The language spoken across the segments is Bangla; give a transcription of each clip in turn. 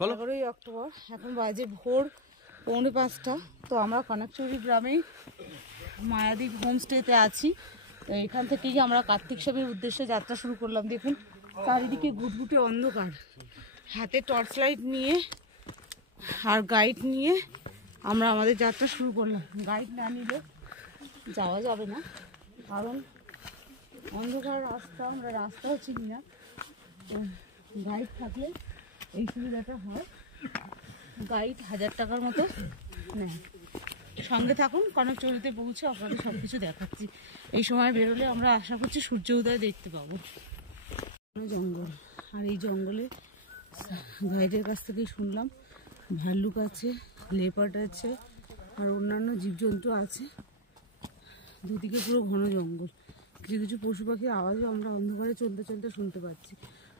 11ই অক্টোবর, এখন বাজে ভোর 4:45। তো আমরা কনকচুরি গ্রামেই মায়াদ্বীপ হোমস্টেতে আছি। তো এখান থেকেই আমরা কার্তিক স্বামীর উদ্দেশ্যে যাত্রা শুরু করলাম। দেখুন চারিদিকে ঘুটঘুটে অন্ধকার, হাতে টর্চ লাইট নিয়ে আর গাইড নিয়ে আমরা আমাদের যাত্রা শুরু করলাম। গাইড না নিলে যাওয়া যাবে না, কারণ অন্ধকার রাস্তা, আমরা রাস্তাও চিনি না। গাইড থাকলে এই সুবিধাটা হয়। গাইড 1000 টাকার মতো নেয়। সঙ্গে থাকুন, কনকচুরিতে পৌঁছে আপনাদের সব কিছু দেখাচ্ছি। এই সময় বেরোলে আমরা আশা করছি সূর্য উদয় দেখতে পাবো। জঙ্গল, আর এই জঙ্গলে গাইডের কাছ থেকেই শুনলাম ভাল্লুক আছে, লেপার্ড আছে, আর অন্যান্য জীবজন্তু আছে। দুদিকে পুরো ঘন জঙ্গল, কিছু কিছু পশু পাখির আওয়াজও আমরা অন্ধকারে চলতে চলতে শুনতে পাচ্ছি।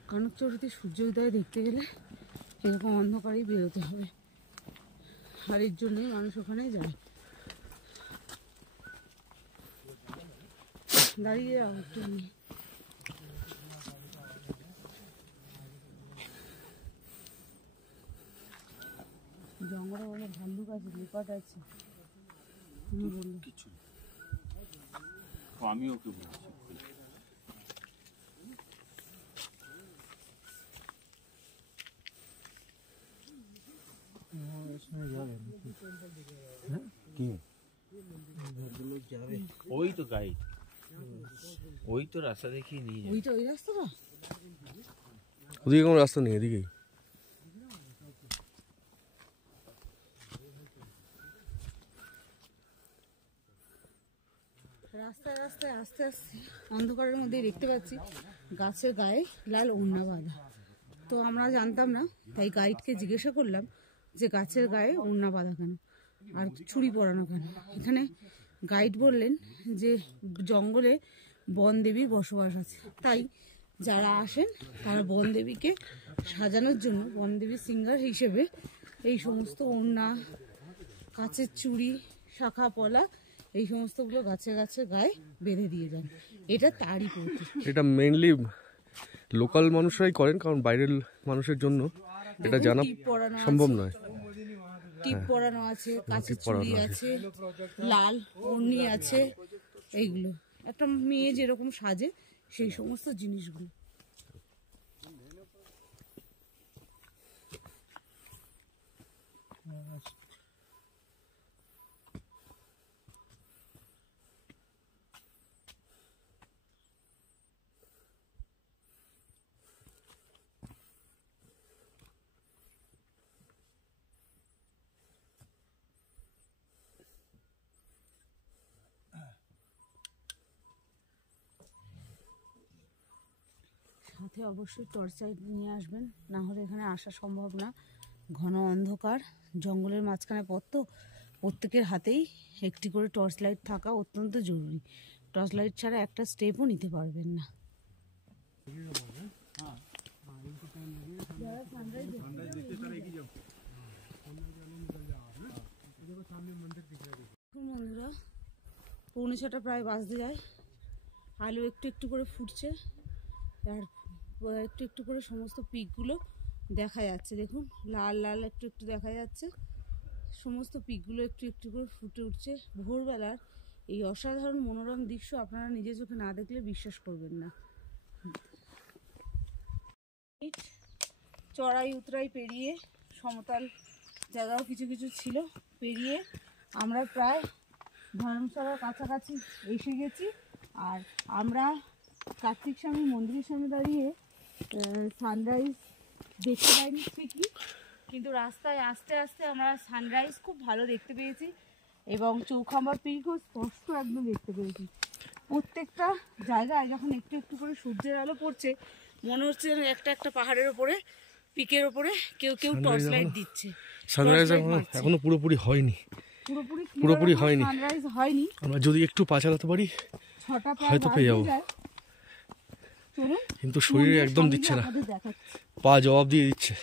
কনকচুরিতে সূর্য উদয় দেখতে গেলে এরকম অন্ধকারেই বেরোতে হবে, আর এর জন্যই মানুষ ওখানে যায়। দাঁড়িয়ে একটু জঙ্গলে বলে ভাল্লুক আছে, লেপার্ড আছে। কিছু আমি ওকে বলছি ওই তো গাইড, ওই তো রাস্তা দেখিয়ে নিয়ে ওইটা, ওই রাস্তাটা ওদিকে কোনো রাস্তা নেই, এদিকেই। রাস্তায় রাস্তায় আস্তে আস্তে অন্ধকারের মধ্যে দেখতে পাচ্ছি গাছের গায়ে লাল ওড়না বাঁধা। তো আমরা জানতাম না, তাই গাইডকে জিজ্ঞাসা করলাম যে গাছের গায়ে ওড়না বাঁধা কেন আর ছুরি পরানো কেন। এখানে গাইড বললেন যে জঙ্গলে বনদেবীর বসবাস আছে, তাই যারা আসেন তারা বনদেবীকে সাজানোর জন্য বনদেবীর সিঙ্গার হিসেবে এই সমস্ত ওড়না, কাচের চুড়ি, শাখা পলা, এই সমস্তগুলো গাছে গাছে গায়ে বেঁধে দিয়ে যান। এটা তারই প্রতীক। এটা মেইনলি লোকাল মানুষরাই করেন, কারণ বাইরের মানুষের জন্য এটা জানা সম্ভব নয়। টিপ পরানো আছে, কাচের চুড়ি আছে, লাল ওড়নি আছে, এইগুলো একটা মেয়ে যেরকম সাজে সেই সমস্ত জিনিসগুলো। সাথে অবশ্যই টর্চ লাইট নিয়ে আসবেন, না হলে এখানে আসা সম্ভব না। ঘন অন্ধকার, জঙ্গলের মাঝখানে পথ, তো প্রত্যেকের হাতেই একটি করে টর্চ লাইট থাকা অত্যন্ত জরুরি। টর্চ লাইট ছাড়া একটা স্টেপও নিতে পারবেন না। বন্ধুরা, 6:45 প্রায় বাজতে যায়। আলো একটু একটু করে ফুটছে, আর একটু একটু করে সমস্ত পিকগুলো দেখা যাচ্ছে। দেখুন লাল লাল একটু একটু দেখা যাচ্ছে, সমস্ত পিকগুলো একটু একটু করে ফুটে উঠছে। ভোরবেলার এই অসাধারণ মনোরম দৃশ্য আপনারা নিজের চোখে না দেখলে বিশ্বাস করবেন না। চড়াই উতরাই পেরিয়ে সমতল জায়গাও কিছু কিছু ছিল, পেরিয়ে আমরা প্রায় ধর্মশালার কাছাকাছি এসে গেছি। আর আমরা কার্তিক স্বামী মন্দিরের সামনে দাঁড়িয়ে সানরাইজ দেখতে পাইনি ঠিকই, কিন্তু রাস্তায় আস্তে আস্তে আমরা সানরাইজ খুব ভালো দেখতে পেয়েছি এবং চৌখাম্বা পিকও স্পষ্ট একদম দেখতে পেয়েছি। প্রত্যেকটা জায়গায় যখন একটু একটু করে সূর্যের আলো পড়ছে, মনে হচ্ছে যেন একটা একটা পাহাড়ের ওপরে, পিকের ওপরে কেউ কেউ টর্চ লাইট দিচ্ছে। সানরাইজ এখনো পুরোপুরি হয়নি, পুরোপুরি হয়নি। সানরাইজ হয়নি, আমরা যদি একটু পা চালাতে পারি 6টা হয়তো পেয়ে যাবো, কিন্তু শরীরে একদম দিচ্ছে না, পা জবাব দিয়ে দিচ্ছে।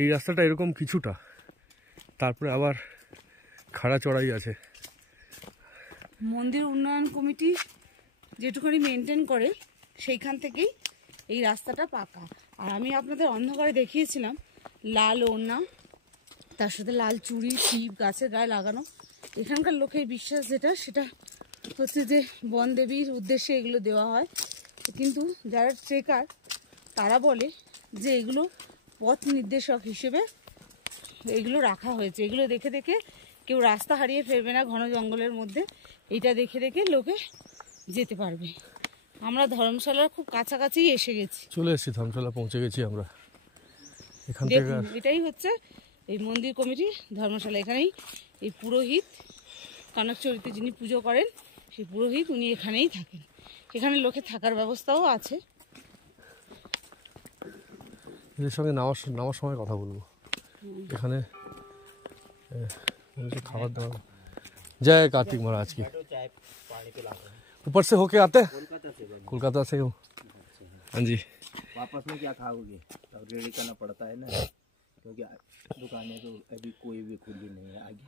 এই রাস্তাটা এরকম কিছুটা, তারপরে আবার খাড়া চড়াই আছে। মন্দির উন্নয়ন কমিটি যেটুকুনি মেনটেন করে সেইখান থেকেই এই রাস্তাটা পাকা। আর আমি আপনাদের অন্ধকারে দেখিয়েছিলাম লাল ওড়না, তার সাথে লাল চুড়ি, টিপ গাছের গায়ে লাগানো। এখানকার লোকের বিশ্বাস যেটা, সেটা হচ্ছে যে বন দেবীর উদ্দেশ্যে এগুলো দেওয়া হয়। কিন্তু যারা ট্রেকার তারা বলে যে এগুলো পথ নির্দেশক হিসেবে এগুলো রাখা হয়েছে। এগুলো দেখে দেখে কেউ রাস্তা হারিয়ে ফেলবে না ঘন জঙ্গলের মধ্যে, এইটা দেখে দেখে লোকে যেতে পারবে। আমরা ধর্মশালার খুব কাছাকাছি এসে গেছি, চলে এসেছি, ধর্মশালা পৌঁছে গেছি আমরা। এখান থেকে দেখুন এটাই হচ্ছে এই মন্দির কমিটি ধর্মশালা। এখানেই এই পুরোহিত কনকচুরিতে যিনি পুজো করেন, সেই পুরোহিত উনি এখানেই থাকেন। এখানে লোকে থাকার ব্যবস্থাও আছে। এদের সঙ্গে নামার সময় কথা বলবো। এখানে খাবার দাবার। जय कार्तिक महाराज की। चाय पानी पिलाते हैं। ऊपर से होके आते हैं कोलकाता से बने। कोलकाता से हो। हाँ जी। वापस में क्या खाओगे, अब रेडी करना पड़ता है ना, क्योंकि दुकानें तो अभी कोई भी खुली नहीं है आगे।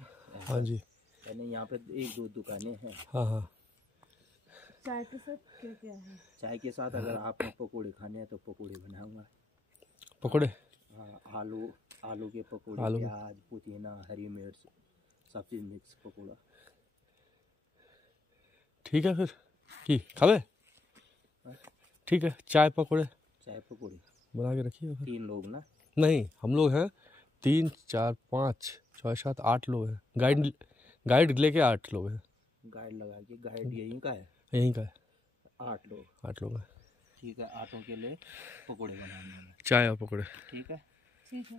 हाँ जी। यानी यहाँ पे 1-2 दुकानें हैं। हाँ हाँ। चाय के साथ क्या क्या है? चाय के साथ अगर आपने पकौड़े खाने हैं तो पकौड़े बनाऊंगा। पकौड़े? हाँ, आलू के पकौड़े, प्याज, पुदीना, हरी मिर्च, सब चीज मिक्स पकौड़ा। ठीक है फिर की खावे। ठीक है, चाय पकौड़े चाय पकौड़े बना के रखिए फिर। 3 लोग ना? नहीं, हम लोग हैं 3 4 5 6 7 8 लोग हैं। गाइड लेके 8 लोग हैं। गाइड लगा के, गाइड यहीं का है? यहीं का है। 8 लोग। 8 लोग हैं। ठीक है, 8 के लिए पकौड़े बनाने हैं। चाय और पकौड़े। ठीक है। ठीक है।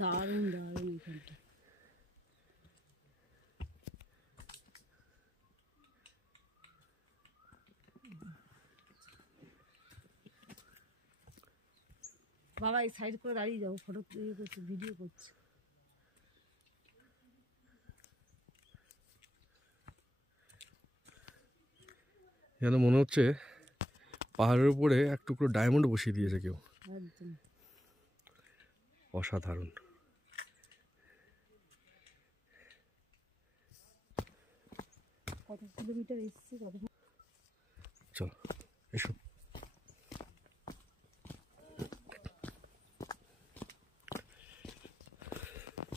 দারুণ দারুণ এখানটা। বাবা এই সাইড করে দাঁড়িয়ে যাও, ফটো ইয়ে করছে, ভিডিও করছে। যেন মনে হচ্ছে পাহাড়ের উপরে এক টুকরো ডায়মন্ড বসিয়ে দিয়েছে কেউ। একদম অসাধারণ। কত কিলোমিটার এসেছি, কত চলো এসো।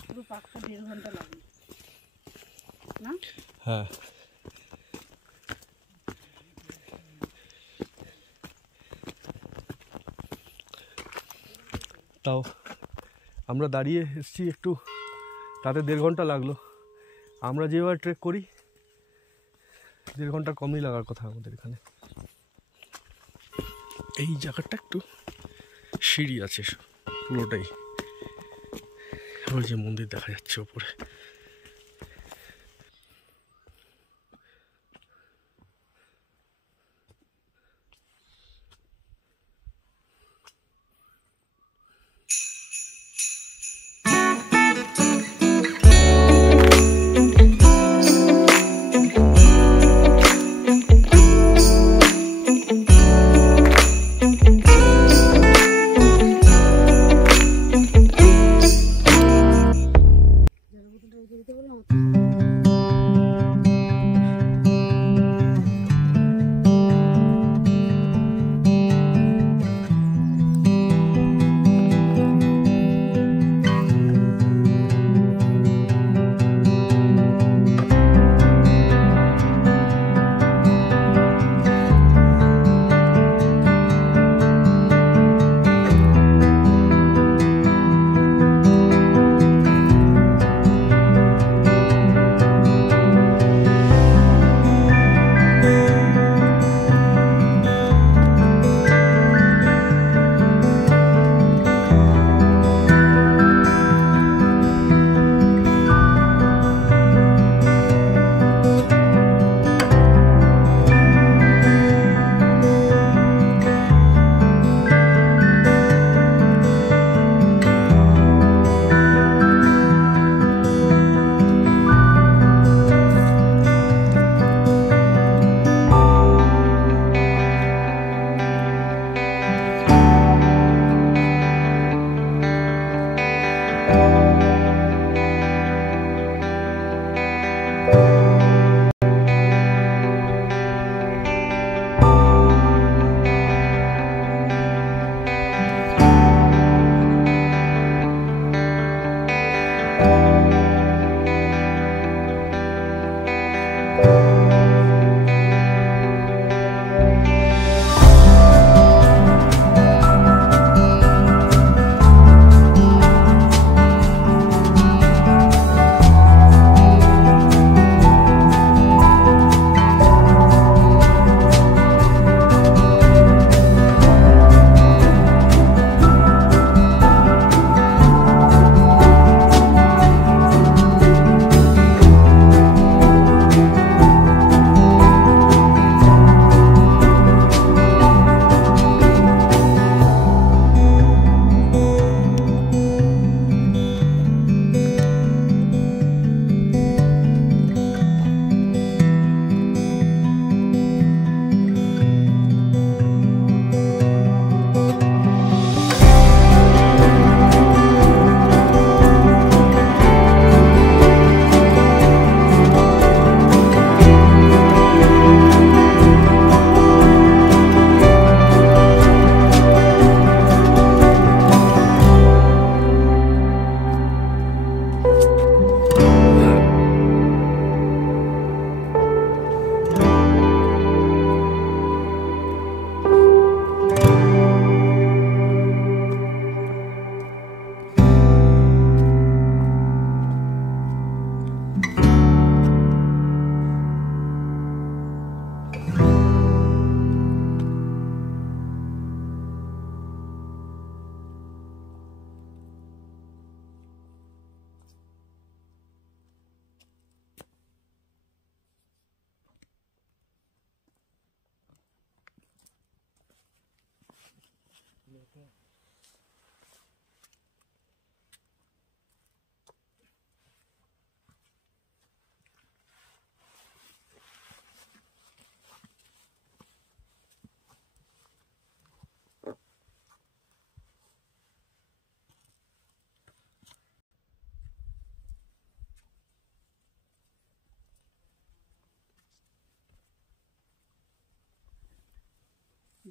পুরো পাক্কা 1.5 ঘন্টা লাগবে না? হ্যাঁ তাও আমরা দাঁড়িয়ে এসেছি একটু, তাতে 1.5 ঘন্টা লাগলো। আমরা যেভাবে ট্রেক করি 1.5 ঘন্টা কমই লাগার কথা আমাদের এখানে। এই জায়গাটা একটু সিঁড়ি আছে পুরোটাই, ওই যে মন্দির দেখা যাচ্ছে ওপরে।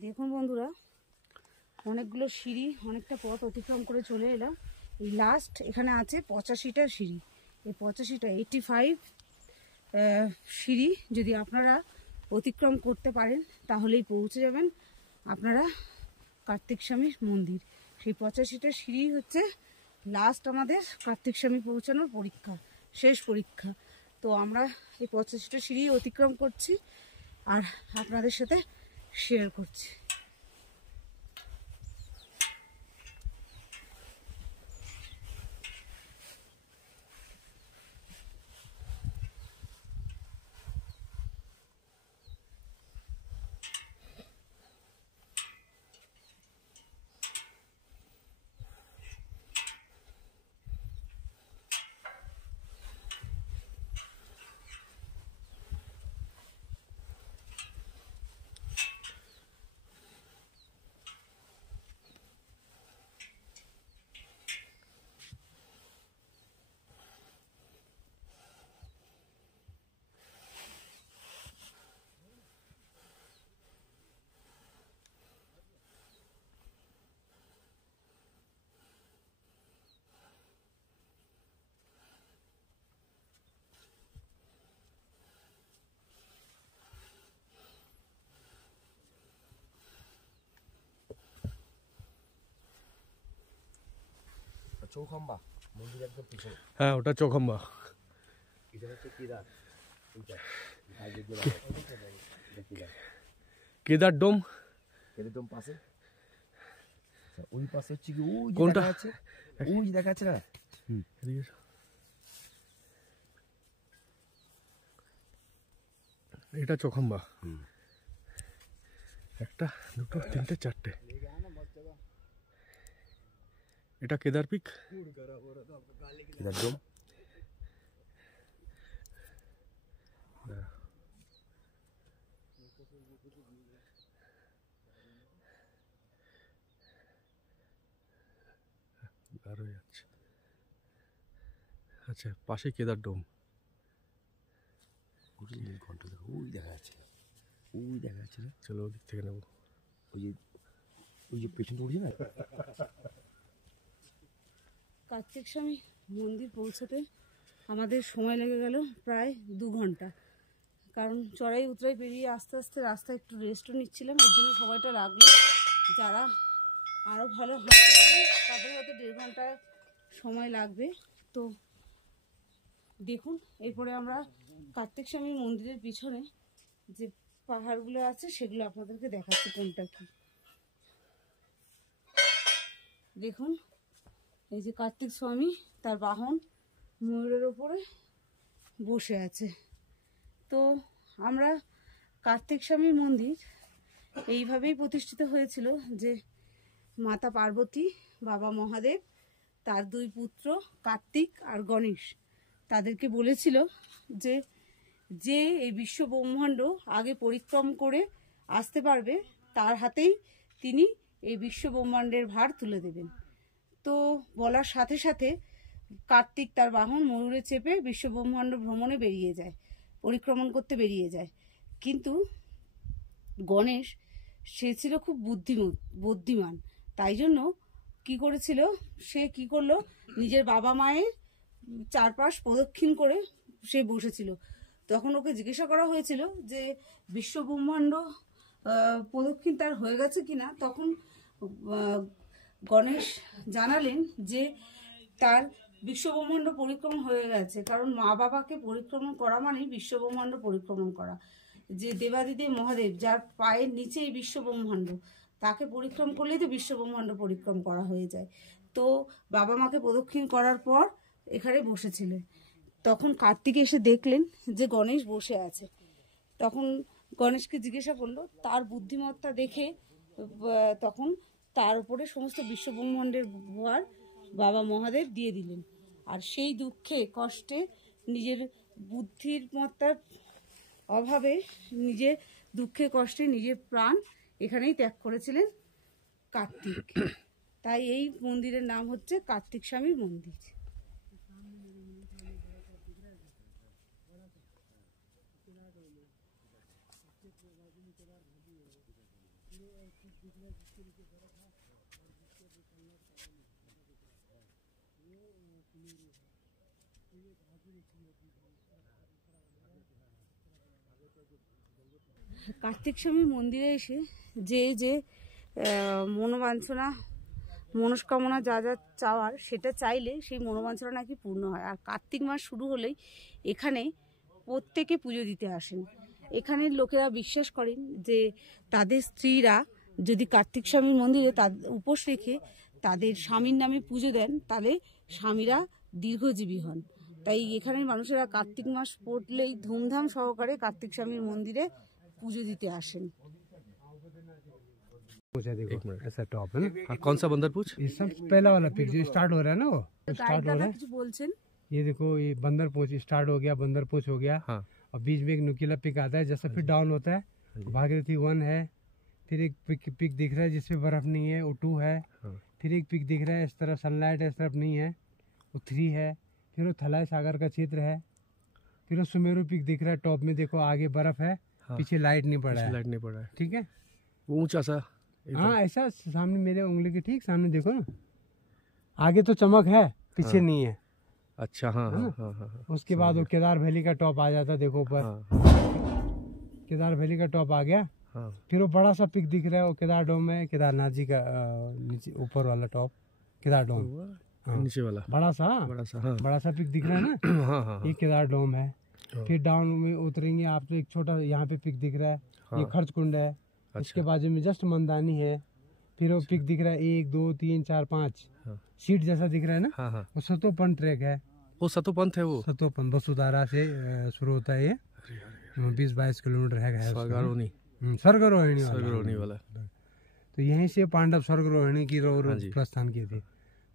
দেখুন বন্ধুরা, অনেকগুলো সিঁড়ি, অনেকটা পথ অতিক্রম করে চলে এলাম। এই লাস্ট এখানে আছে 85টা সিঁড়ি। এই 85টা 85 সিঁড়ি যদি আপনারা অতিক্রম করতে পারেন তাহলেই পৌঁছে যাবেন আপনারা কার্তিক স্বামীর মন্দির। সেই 85টা সিঁড়ি হচ্ছে লাস্ট আমাদের কার্তিক স্বামী পৌঁছানোর পরীক্ষা, শেষ পরীক্ষা। তো আমরা এই 85টা সিঁড়ি অতিক্রম করছি আর আপনাদের সাথে শেয়ার করছি। চৌখাম্বা মন্দির একদম পিছনে। হ্যাঁ, ওটা চৌখাম্বা। এটা হচ্ছে কেদার, কেদার ডোম। কেদার ডোম পাশে, ওই পাশে হচ্ছে কি ওই কোনটা আছে, ওই দেখা যাচ্ছে না। এটা চৌখাম্বা। একটা, দুটো, তিনটে, চারটে। এটা কেদার পিক। কেদার ডোম। আরো যাচ্ছে। আচ্ছা, পাশে কেদার ডোম। ঘন্টা দেখো, ওই দেখা যাচ্ছে, ওই দেখা যাচ্ছে না। চলো ওদিক থেকে নেবো। ওই যে পেছন উঠছে না। কার্তিক স্বামী মন্দির পৌঁছাতে আমাদের সময় লেগে গেল প্রায় 2 ঘন্টা। কারণ চড়াই উতরাই পেরিয়ে আস্তে আস্তে রাস্তায় একটু রেস্টও নিচ্ছিলাম, এর জন্য সময়টা লাগলো। যারা আরও ভালো হাঁটতে পারে তাদের হয়তো 1.5 ঘন্টা সময় লাগবে। তো দেখুন, এরপরে আমরা কার্তিক স্বামীর মন্দিরের পিছনে যে পাহাড়গুলো আছে সেগুলো আপনাদেরকে দেখাচ্ছি কোনটা কি। দেখুন, এই যে কার্তিক স্বামী তার বাহন ময়ূরের ওপরে বসে আছে। তো আমরা কার্তিক স্বামীর মন্দির এইভাবেই প্রতিষ্ঠিত হয়েছিল যে মাতা পার্বতী, বাবা মহাদেব, তার 2 পুত্র কার্তিক আর গণেশ তাদেরকে বলেছিল যে যে এই বিশ্ব ব্রহ্মাণ্ড আগে পরিক্রম করে আসতে পারবে তার হাতেই তিনি এই বিশ্ব ব্রহ্মাণ্ডের ভার তুলে দেবেন। তো বলার সাথে সাথে কার্তিক তার বাহন ময়ূরে চেপে বিশ্ব ব্রহ্মাণ্ড ভ্রমণে বেরিয়ে যায়, পরিক্রমণ করতে বেরিয়ে যায়। কিন্তু গণেশ সে ছিল খুব বুদ্ধিমান, তাই জন্য কি করেছিল, সে কি করলো, নিজের বাবা মায়ের চারপাশ প্রদক্ষিণ করে সে বসেছিল। তখন ওকে জিজ্ঞাসা করা হয়েছিল যে বিশ্ব ব্রহ্মাণ্ড প্রদক্ষিণ তার হয়ে গেছে কিনা। তখন গণেশ জানালেন যে তার বিশ্বব্রহ্মাণ্ড পরিক্রমণ হয়ে গেছে, কারণ মা বাবাকে পরিক্রমণ করা মানেই বিশ্বব্রহ্মাণ্ড পরিক্রমণ করা। যে দেবাদিদেব মহাদেব, যার পায়ের নিচেই বিশ্বব্রহ্মাণ্ড, তাকে পরিক্রম করলেই তো বিশ্বব্রহ্মাণ্ড পরিক্রম করা হয়ে যায়। তো বাবা মাকে প্রদক্ষিণ করার পর এখানে বসেছিলেন। তখন কার্তিক এসে দেখলেন যে গণেশ বসে আছে। তখন গণেশকে জিজ্ঞাসা করলো, তার বুদ্ধিমত্তা দেখে তখন তার উপরে সমস্ত বিশ্বব্রহ্মাণ্ডের ভার বাবা মহাদেব দিয়ে দিলেন। আর সেই দুঃখে কষ্টে নিজের বুদ্ধিমত্তার অভাবে নিজের দুঃখে কষ্টে নিজের প্রাণ এখানেই ত্যাগ করেছিলেন কার্তিক। তাই এই মন্দিরের নাম হচ্ছে কার্তিক স্বামীর মন্দির। কার্তিক স্বামী মন্দিরে এসে যে মনোবাঞ্ছনা মনস্কামনা যা যা চাওয়ার সেটা চাইলে সেই মনোবাঞ্ছনা নাকি পূর্ণ হয়। আর কার্তিক মাস শুরু হলেই এখানে প্রত্যেকে পুজো দিতে আসেন। এখানের লোকেরা বিশ্বাস করেন যে তাদের স্ত্রীরা যদি কার্তিক স্বামীর মন্দিরে তাদের উপোস রেখে তাদের স্বামীর নামে পুজো দেন তাহলে স্বামীরা দীর্ঘজীবী হন। তাই এখানের মানুষেরা কার্তিক মাস পড়লেই ধুমধাম সহকারে কার্তিক স্বামীর মন্দিরে পুজো দিতে আসেন। देखो ऐसा टॉप है ना। हाँ, कौन सा बंदर पूछ? ये सब पहला वाला पिक जो स्टार्ट हो रहा है ना, वो स्टार्ट हो रहा है। কিছু বলছেন? ये देखो, ये बंदर पूछ स्टार्ट हो गया, बंदर पूछ हो गया। हाँ। और बीच में एक नुकीला पिक आता है, जैसा फिर डाउन होता है। भागीरथी 1 है, फिर एक पिक दिख रहा है जिसपे बर्फ नहीं है, वो 2 है। हाँ। फिर एक पिक दिख रहा है इस तरफ सनलाइट है, इस तरफ नहीं है, वो 3 है। फिर वो थलाई सागर का क्षेत्र है। फिर वो सुमेरु पिक दिख रहा है, टॉप में देखो आगे बर्फ है, हाँ। पीछे लाइट नहीं पड़ा है। लाइट नहीं पड़ा है, ठीक है। वो ऊंचा सा हाँ, ऐसा सामने मेरे उंगली के ठीक सामने देखो ना, आगे तो चमक है, पीछे हाँ। नहीं है। अच्छा। हाँ हाँ हाँ हाँ। उसके बाद वो केदार वैली का टॉप आ जाता, देखो ऊपर हाँ केदार वैली का टॉप आ गया। हाँ। फिर वो बड़ा सा पिक दिख रहा है, वो केदार डोम है, केदारनाथ जी का नीचे ऊपर वाला टॉप केदार डोम। हाँ। नीचे वाला बड़ा सा हाँ। बड़ा सा पिक दिख रहा है ना, हाँ हाँ ये केदार डोम है। फिर डाउन में उतरेंगे आप तो एक छोटा यहाँ पे पिक दिख रहा है, ये खर्च कुंड है। इसके बाजू में जस्ट मंदानी है। फिर वो पिक दिख रहा है 1 2 3 4 5 हाँ। सीट जैसा दिख रहा है ना, हाँ हाँ। वो सतोपन ट्रैक है। वो सतोपंथ है वो। सतोपन वसुधारा से शुरू होता है, ये 20-22 किलोमीटर है उसका। स्वर्गारोहणी स्वर्गारोहिणी स्वर्गारोहणी वाला। तो यहीं से पांडव स्वर्गारोहिणी की हाँ जी। प्रस्थान किए थे।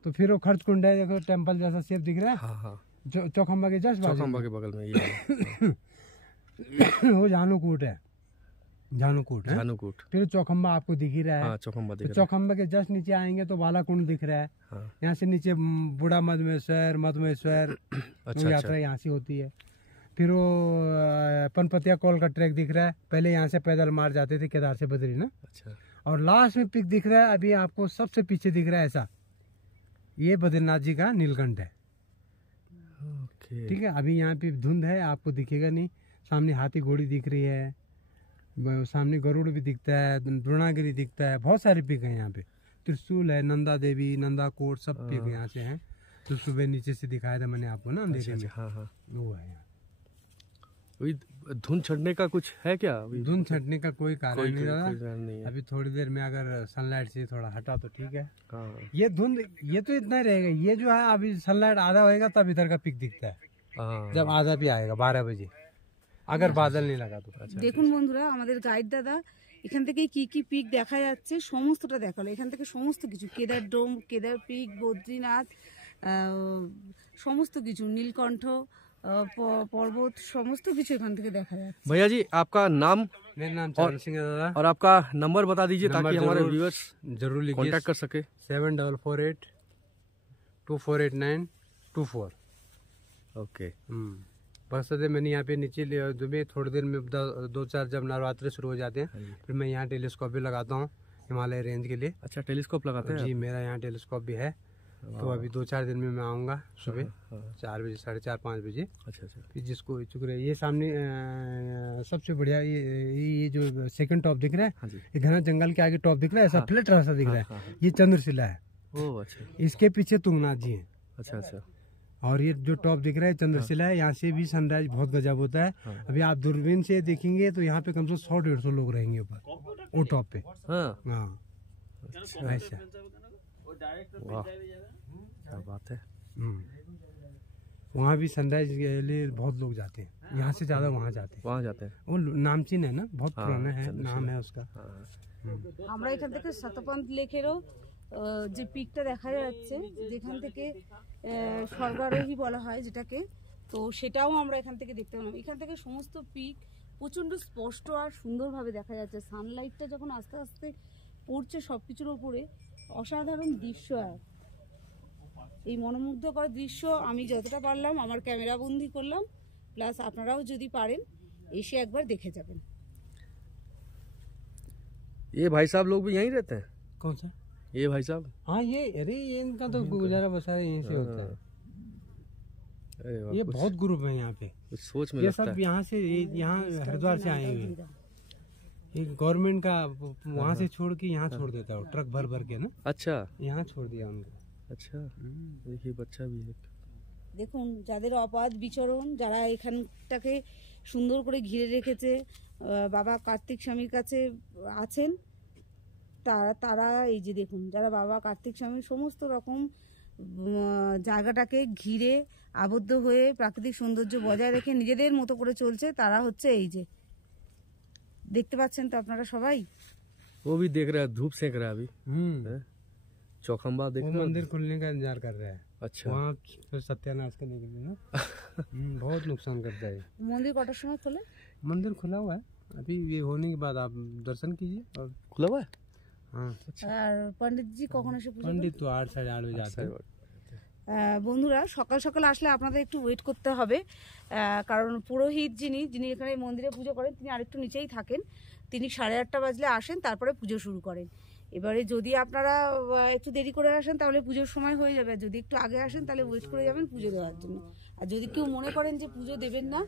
तो फिर वो खर्च कुंड है, देखो टेम्पल जैसा शेप दिख रहा है, हाँ हाँ। चौखंबा के जस्ट बाजू चौखंबा के बगल में ये है। में। वो जानूकूट है, जानूकूट है। झानुकूट। फिर चौखंबा आपको दिख ही रहा है। हाँ, चौखंबा तो दिख रहा है। चौखंबा के जस्ट नीचे आएंगे तो बालाकुंड दिख रहा है। हाँ। यहाँ से नीचे बूढ़ा मधमेश्वर अच्छा यात्रा यहाँ से होती है। फिर वो पनपतिया कॉल का ट्रैक दिख रहा है, पहले यहाँ से पैदल मार जाते थे केदार से बद्री ना। अच्छा। और लास्ट में पिक दिख रहा है, अभी आपको सबसे पीछे दिख रहा है ऐसा, ये बद्रीनाथ जी का नीलकंठ है। ओके। ठीक है, अभी यहाँ पे धुंध है, आपको दिखेगा नहीं। सामने हाथी घोड़ी दिख रही है, सामने गरुड़ भी दिखता है, द्रोणागिरी दिखता है, बहुत सारे पिक है यहाँ पे। त्रिशूल है, नंदा देवी, नंदा कोट, सब पिक यहाँ से हैं। तो सुबह नीचे से दिखाया था मैंने आपको ना अंधेरे में, हाँ हाँ। वो है यहाँ। वही धुंध छटने का कुछ है क्या? अभी धुंध छटने का कोई कारण नहीं कोई रहा। कारण नहीं है। अभी थोड़ी देर में अगर सनलाइट से थोड़ा हटा तो ठीक है। हाँ। ये धुंध ये तो इतना ही रहेगा, ये जो है अभी सनलाइट आधा होएगा तब इधर का पिक दिखता है, हाँ। जब आधा भी आएगा 12 बजे, अगर बादल नहीं लगा तो। দেখুন বন্ধুরা, আমাদের গাইড দাদা এখান থেকে কি কি পিক দেখা যাচ্ছে সমস্তটা দেখালো। এখান থেকে সমস্ত কিছু, কেদার ডোম, কেদার পিক, বদ্রীনাথ, সমস্ত কিছু, নীলকণ্ঠ पर्वत, समस्त কিছু এখান থেকে দেখা যাচ্ছে। भैया जी, आपका नाम मेरा नाम चरण सिंह है दादा, और आपका नंबर बता दीजिए ताकि नंबर हमारे जरूर- व्यूअर्स जरूर लिखिए, कांटेक्ट कर सके। 7448248924। ओके। बस सदे मैंने यहाँ पे नीचे में थोड़ी देर में 2-4 जब नवरात्रि शुरू हो जाते हैं, फिर मैं यहाँ टेलीस्कोप भी लगाता हूँ हिमालय रेंज के लिए। अच्छा, टेलीस्कोप लगाते हैं जी, मेरा यहाँ टेलीस्कोप भी है। तो अभी 2-4 दिन में मैं आऊँगा सुबह 4 बजे, 4:30-5 बजे। अच्छा अच्छा। फिर जिसको इच्छुक रहे, ये सामने सबसे बढ़िया ये जो सेकंड टॉप दिख रहा है, हाँ जी। ये घना जंगल के आगे टॉप दिख रहा है, ऐसा फ्लैट रास्ता दिख रहा है, हाँ, हाँ। ये चंद्रशिला है। ओह अच्छा इसके पीछे तुंगनाथ जी है। अच्छा अच्छा। और ये जो टॉप दिख रहा है चंद्रशिला है, यहाँ से भी सनराइज बहुत गजब होता है। अभी आप दूरबीन से देखेंगे तो यहाँ पे कम से कम 100-150 लोग रहेंगे ऊपर वो टॉप पे। हाँ। हाँ, ऐसा। वाह, क्या बात है। वहाँ भी सनराइज के लिए बहुत लोग जाते हैं, यहाँ से ज्यादा वहाँ जाते हैं। वहाँ जाते हैं। वो नामचीन है ना, बहुत हाँ, पुराना है, चंद्रशिला। नाम है उसका। আমরা এখান থেকে শতপন্থ লেকেরও যে পিকটা দেখা যাচ্ছে, যেখান থেকে স্বর্গারোহী বলা হয় যেটাকে, তো সেটাও আমরা এখান থেকে দেখতে পেলাম। এখান থেকে সমস্ত পিক প্রচণ্ড স্পষ্ট আর সুন্দরভাবে দেখা যাচ্ছে। সানলাইটটা যখন আস্তে আস্তে পড়ছে সব কিছুর ওপরে, অসাধারণ দৃশ্য। এক এই মনোমুগ্ধকর দৃশ্য আমি যতটা পারলাম আমার ক্যামেরা বন্দি করলাম, প্লাস আপনারাও যদি পারেন এসে একবার দেখে যাবেন। ये भाई साहब लोग भी यहीं रहते हैं? कौन सा? ये भाई साहब? हाँ ये अरे ये इनका तो गुजारा बसारा यहीं से होता है। अरे वाह, ये बहुत ग्रुप है यहाँ पे। कुछ सोच में ये लगता सब है। यहाँ से यहाँ हरिद्वार से आए हुए हैं। ये गवर्नमेंट का वहाँ से छोड़ के यहाँ छोड़ देता है, ट्रक भर भर के ना अच्छा यहाँ छोड़ दिया उनको। अच्छा, देखिए बच्चा भी है। দেখুন যাদের অবাধ বিচরণ, যারা এখানটাকে সুন্দর করে ঘিরে রেখেছে, বাবা কার্তিক স্বামীর কাছে আছেন, তারা এই যে দেখুন, যারা বাবা কার্তিক স্বামীর সমস্ত রকম জায়গাটাকে ঘিরে আবদ্ধ হয়ে প্রাকৃতিক সৌন্দর্য বজায় রেখে নিজেদের মতো করে চলছে, তারা হচ্ছে এই যে দেখতে পাচ্ছেন তো আপনারা সবাই। वो भी देख रहा है, धूप सेक रहा है अभी। चौखंबा देख वो रहे हो? मंदिर खुलने का इंतजार कर रहा है। अच्छा वहाँ फिर सत्यानाश करने के लिए ना बहुत नुकसान करता है। মন্দির কটার সময় খোলে? मंदिर खुला हुआ है, अभी ये होने के बाद आप दर्शन कीजिए। और खुला हुआ है? हाँ আর পণ্ডিতজি কখন এসে পুজো করেন? पंडित तो 8 साढ़े 8 बजे आते हैं। বন্ধুরা সকাল সকাল আসলে আপনাদের একটু ওয়েট করতে হবে, কারণ পুরোহিত যিনি এখানে মন্দিরে পুজো করেন তিনি আরেকটু নিচেই থাকেন। তিনি 8:30 বাজলে আসেন, তারপরে পুজো শুরু করেন। এবারে যদি আপনারা একটু দেরি করে আসেন তাহলে পুজোর সময় হয়ে যাবে, আর যদি একটু আগে আসেন তাহলে ওয়েট করে যাবেন পুজো দেওয়ার জন্য। আর যদি কেউ মনে করেন যে পুজো দেবেন না,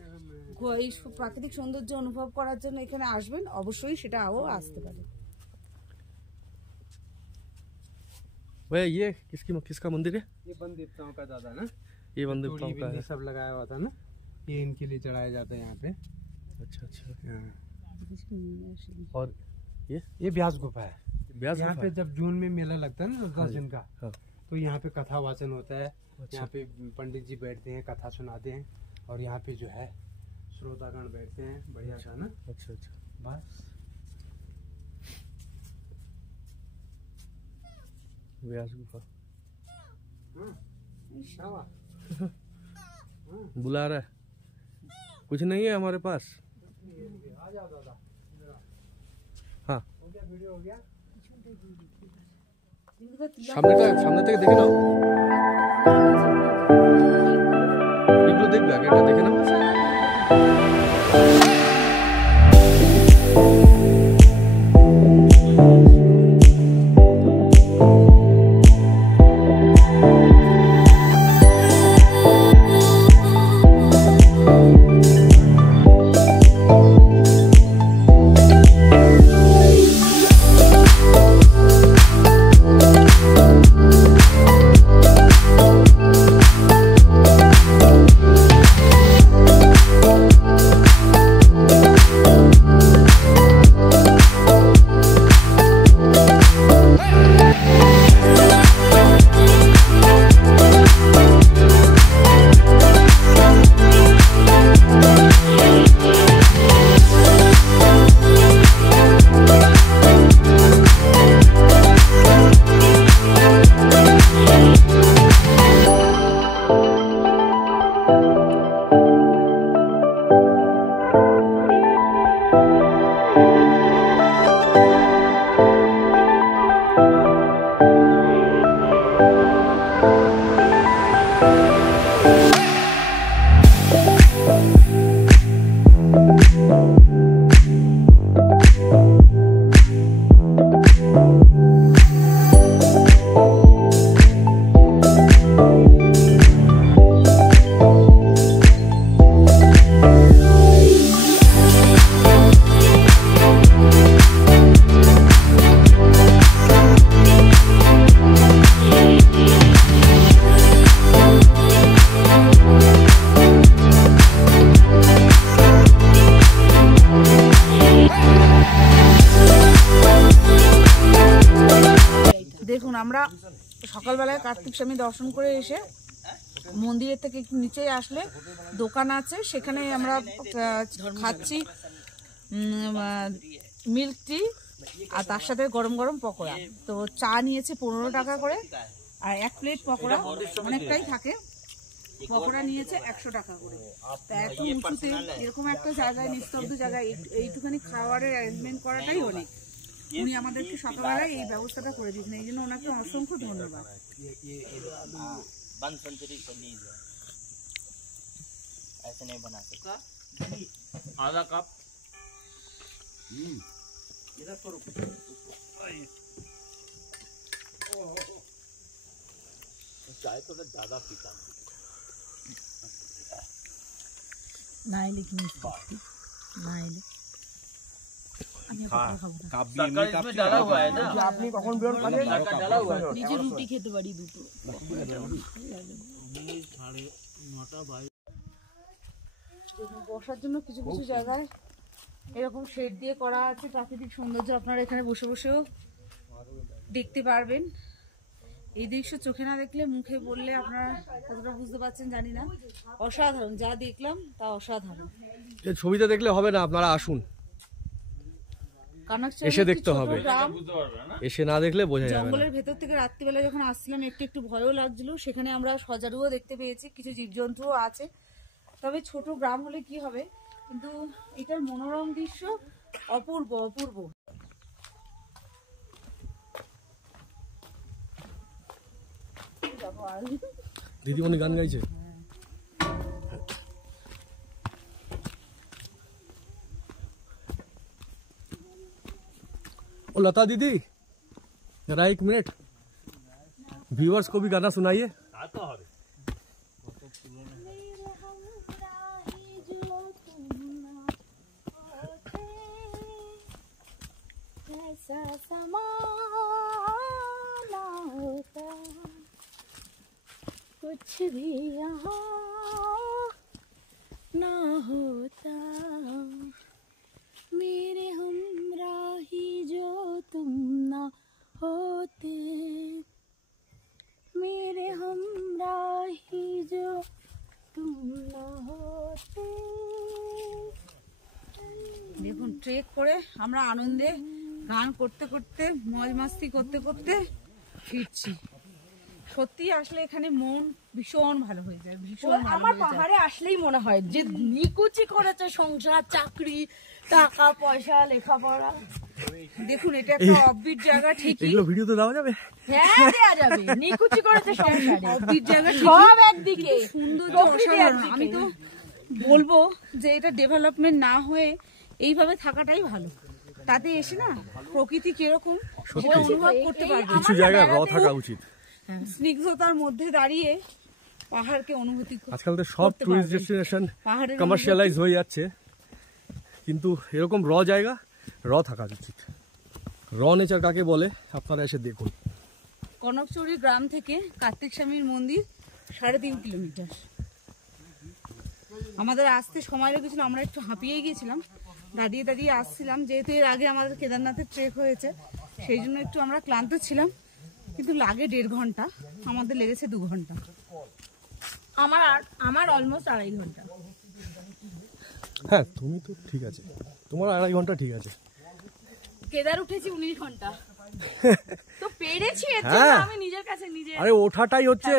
এই প্রাকৃতিক সৌন্দর্য অনুভব করার জন্য এখানে আসবেন, অবশ্যই সেটাও আসতে পারে। भैया ये किसका मंदिर है? ये वन देवताओं का दादा ना, ये वन देवताओं का है। सब लगाया हुआ था ना, ये इनके लिए चढ़ाया जाता है यहाँ पे। अच्छा अच्छा। हाँ। और ये व्यास गुफा है। व्यास यहाँ गुफा पे है? जब जून में मेला लगता है ना 10 दिन का, हाँ। तो यहाँ पे कथा वाचन होता है। अच्छा। यहाँ पे पंडित जी बैठते हैं, कथा सुनाते हैं, और यहाँ पे जो है श्रोतागण बैठते हैं, बढ़िया सा ना। अच्छा अच्छा। बस व्यास गुफा क्या हुआ? बुला रहा है, कुछ नहीं है हमारे पास। आ जाओ दादा। हाँ हो गया, वीडियो हो गया। সামনে থেকে দেখে নাও, এগুলো দেখবে আগে, এটা দেখে নাও। দেখুন আমরা সকালবেলায় কার্তিক স্বামী দর্শন করে এসে মন্দিরের থেকে একটু নিচে আসলে দোকান আছে, সেখানে আমরা খাচ্ছি মিল্ক টি, আর তার সাথে গরম গরম পকোড়া। তো চা নিয়েছে 15 টাকা করে, আর 1 প্লেট পকোড়া অনেকটাই থাকে, পকোড়া নিয়েছে 100 টাকা করে। তা এত উঁচুতে এরকম একটা জায়গায়, নিস্তব্ধ জায়গায় এইটুখানি খাবারের অ্যারেঞ্জমেন্ট করাটাই অনেক। উনি আমাদেরকে সকালবেলায় এই ব্যবস্থাটা করে দিয়েছেন, এই জন্য ওনাকে অসংখ্য ধন্যবাদ। आधा कप चाय थोड़ा ज्यादा पीता हूँ। नाइले की नाइले इसमें डाला हुआ है ना, नीचे रोटी खेते बाड़ी দুটো বসার জন্য কিছু কিছু জায়গায় এরকম শেড দিয়ে করা আছে। প্রাকৃতিক সৌন্দর্য আপনারা এখানে বসে বসেও দেখতে পারবেন। এই দৃশ্য চোখে না দেখলে মুখে বললে আপনারা কতটা বুঝতে পারছেন জানি না। অসাধারণ, যা দেখলাম তা অসাধারণ। এই ছবিতে দেখলে হবে না, আপনারা আসুন, এসে দেখতে হবে। এসে না দেখলে বোঝা যাবে না। জঙ্গলের ভেতর থেকে রাত্রিবেলা যখন আসছিলাম একটু একটু ভয়ও লাগছিল। সেখানে আমরা সজারুও দেখতে পেয়েছি, কিছু জীবজন্তুও আছে। তবে ছোট গ্রাম হলে কি হবে, কিন্তু এটার মনোরম দৃশ্য অপূর্ব অপূর্ব। দিদিমণি গান গাইছে। ओ लता दीदी जरा 1 मिनट व्यूअर्स को भी गाना सुनाइए। कुछ भी यहाँ ना होता, मेरे हमराही जो तुम ना होते, मेरे हमराही जो तुम ना होते। দেখুন ট্রেক করে আমরা আনন্দে গান করতে করতে মজ মাস্তি করতে করতে ফিরছি। সত্যি আসলে এখানে মন ভীষণ ভালো হয়ে যায়, ভীষণ ভালো আমার হয়ে যায়। পাহাড়ে আসলেই মনে হয় যে নিকুচি করেছে সংসার, চাকরি, টাকা পয়সা, লেখাপড়া। দেখুন এটা একটা অফবিট জায়গা ঠিকই, এগুলো ভিডিওতে দেওয়া যাবে? হ্যাঁ দেয়া যাবে। নিকুচি করেছে সংসারে, অফবিট জায়গা সব একদিকে, সুন্দর প্রকৃতি অসাধারণ। একদিকে। আমি তো বলবো যে এটা ডেভেলপমেন্ট না হয়ে এইভাবে থাকাটাই ভালো। তাতে এসে না প্রকৃতি কিরকম সেটা অনুভব করতে পারবে। কিছু জায়গায় র থাকা উচিত। স্নিগ্ধতার মধ্যে দাঁড়িয়ে পাহাড়কে অনুভূতি আজকাল তো সব করতে টুরিস্ট পারবে। ডেস্টিনেশন পাহাড়ের কমার্শিয়ালাইজ হয়ে যাচ্ছে, কিন্তু এরকম র জায়গা র থাকা উচিত। র নেচার কাকে বলে আপনারা এসে দেখুন। কনকচুরি গ্রাম থেকে কার্তিক স্বামীর মন্দির 3.5 কিলোমিটার। আমাদের আসতে সময় লেগেছিল, আমরা একটু হাঁপিয়ে গিয়েছিলাম, দাঁড়িয়ে দাঁড়িয়ে আসছিলাম। যেহেতু এর আগে আমাদের কেদারনাথের ট্রেক হয়েছে সেই জন্য একটু আমরা ক্লান্ত ছিলাম, কিন্তু লাগে 1.5 ঘন্টা, আমাদের লেগেছে 2 ঘন্টা। আমার অলমোস্ট 2.5 ঘন্টা। হ্যাঁ তুমি তো ঠিক আছে, তোমার 2.5 ঘন্টা ঠিক আছে। কেদার উঠেছি 19 ঘন্টা, তো পেরেছি। এর জন্য হ্যাঁ। আমি নিজের কাছে নিজে আরে ওঠাটাই হচ্ছে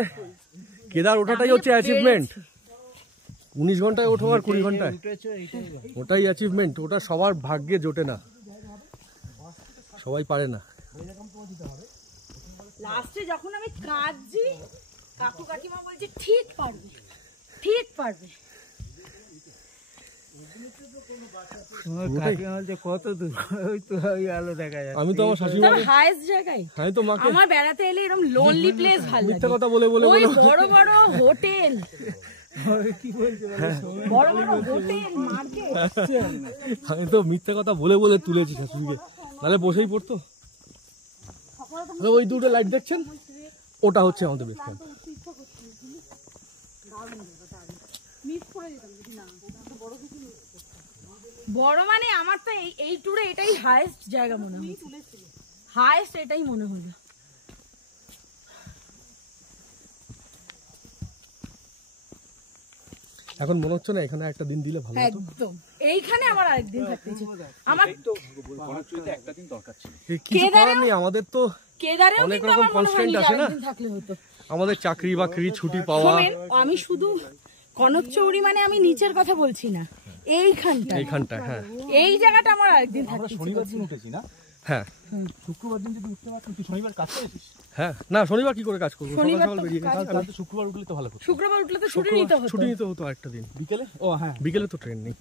কেদার, ওঠাটাই হচ্ছে অ্যাচিভমেন্ট। 19 ঘন্টায় ওঠো আর 20 ঘন্টায়, ওটাই অ্যাচিভমেন্ট। ওটা সবার ভাগ্যে জোটে না, সবাই পারে না। লাস্টে যখন আমি কাঁদছি, কাকু কাকিমা বলছে ঠিক পারবে, ঠিক পারবে। কত দূর ওই তো ওই আলো দেখা যায়। আমি তো আমার শাশুড়ি তবে হাইস্ট জায়গায় আমি তো মাকে আমার বেড়াতে এলে এরকম লোনলি প্লেস ভালো মিথ্যা লাগে। কথা বলে বলে ওই বলে বড় বড় হোটেল, কি বলছে বড় বড় হোটেল, মার্কেট। আমি তো মিথ্যা কথা বলে বলে তুলেছি শাশুড়িকে, নাহলে বসেই পড়তো। ওই দুটো লাইট দেখছেন, ওটা হচ্ছে আমাদের বেস ক্যাম্প। বড় মানে আমার তো এই ট্যুরে এটাই হাইস্ট জায়গা মনে হয়, হাইস্ট এটাই মনে হলো। এখন মনে হচ্ছে না এখানে একটা দিন দিলে ভালো হতো। একদম এইখানে আমার আরেকদিন থাকতে ইচ্ছে। আমার একটা দিন দরকার ছিল। কিছু করার নেই, আমাদের তো কেদারেও অনেক কিন্তু রকম আমার মনে হয় constraint আছে না? আরেকদিন থাকলে হতো। আমাদের চাকরি বাকরি ছুটি পাওয়া, শোনেন, আমি শুধু কনকচৌরি মানে আমি নিচের কথা বলছি না, এইখানটা এইখানটা। হ্যাঁ এই জায়গাটা আমার আরেকদিন থাকতে ইচ্ছে শনিবার করছে। দিন উঠেছি না, হ্যাঁ শুক্রবার দিন যদি উঠতে পারতাম। তুই শনিবার কাজ করেছিস? হ্যাঁ। না শনিবার কি করে কাজ করবো, সকাল শনিবার সকাল তো বেরিয়ে কাজ গেছি। তাহলে তো শুক্রবার উঠলে তো ভালো হতো। শুক্রবার উঠলে তো ছুটি নিতে হতো। ছুটি নিতে হতো একটা দিন বিকেলে। ও হ্যাঁ, বিকেলে তো ট্রেন নেই।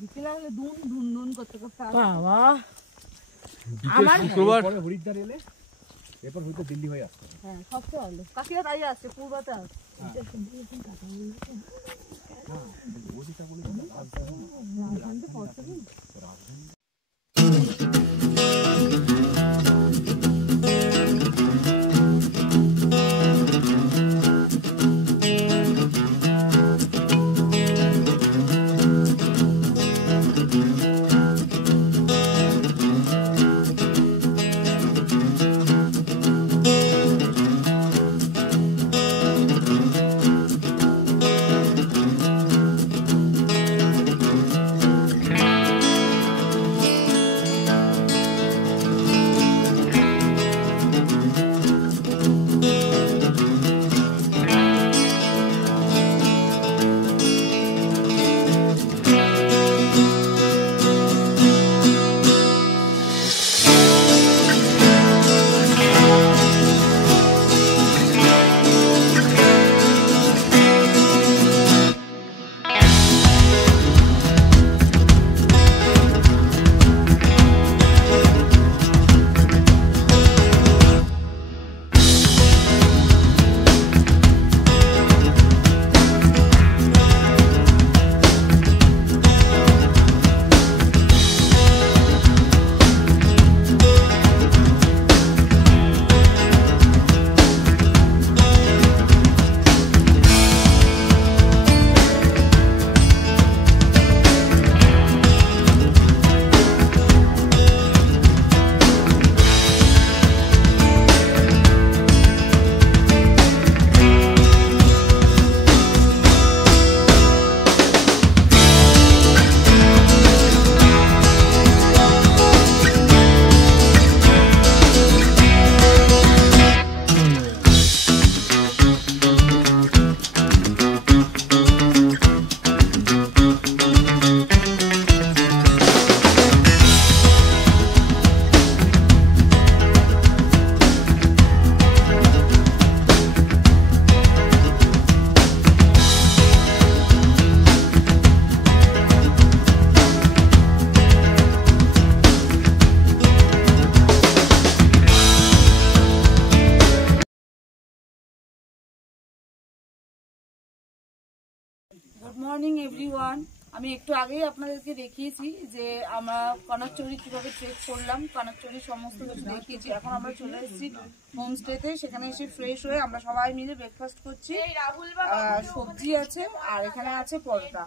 বিকেলে হলে ধুন ধুন ধুন করতে করতে বাবা আমার শুক্রবার হরিদ্বার এলে এরপর হয়তো দিল্লি হয়ে আসতে হবে। হ্যাঁ সবচেয়ে ভালো কাকিরা তাই আসছে পূর্বতে আসছে গুড মর্নিং এভরিওয়ান। আমি একটু আগেই আপনাদেরকে দেখিয়েছি যে আমরা কনকচুরি কিভাবে ট্রেক করলাম, কনকচুরি সমস্ত কিছু দেখিয়েছি। এখন আমরা চলে এসেছি হোমস্টেতে, সেখানে এসে ফ্রেশ হয়ে আমরা সবাই মিলে ব্রেকফাস্ট করছি। সবজি আছে আর এখানে আছে পরোটা।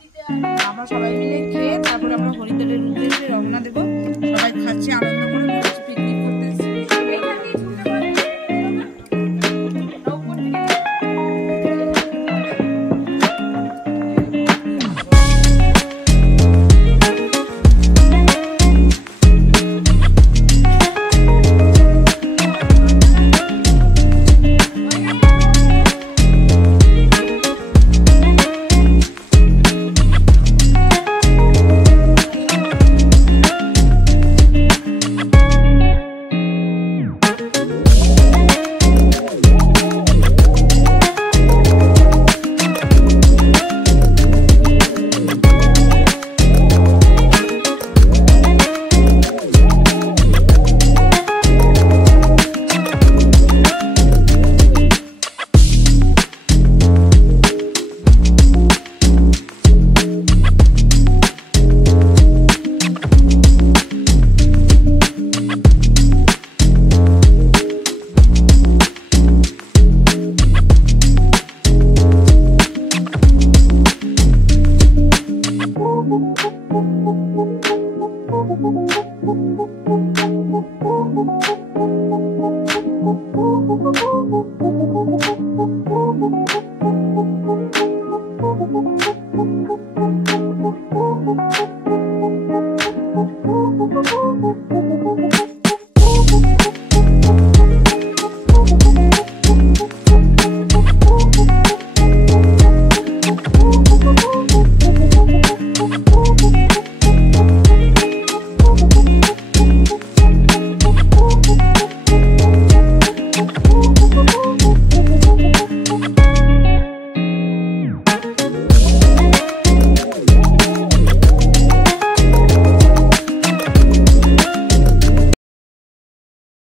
আমরা সবাই মিলে খেয়ে তারপরে আমরা হরিদ্বারের উদ্দেশ্যে রওনা দেবো। সবাই খাচ্ছি আনন্দ করে।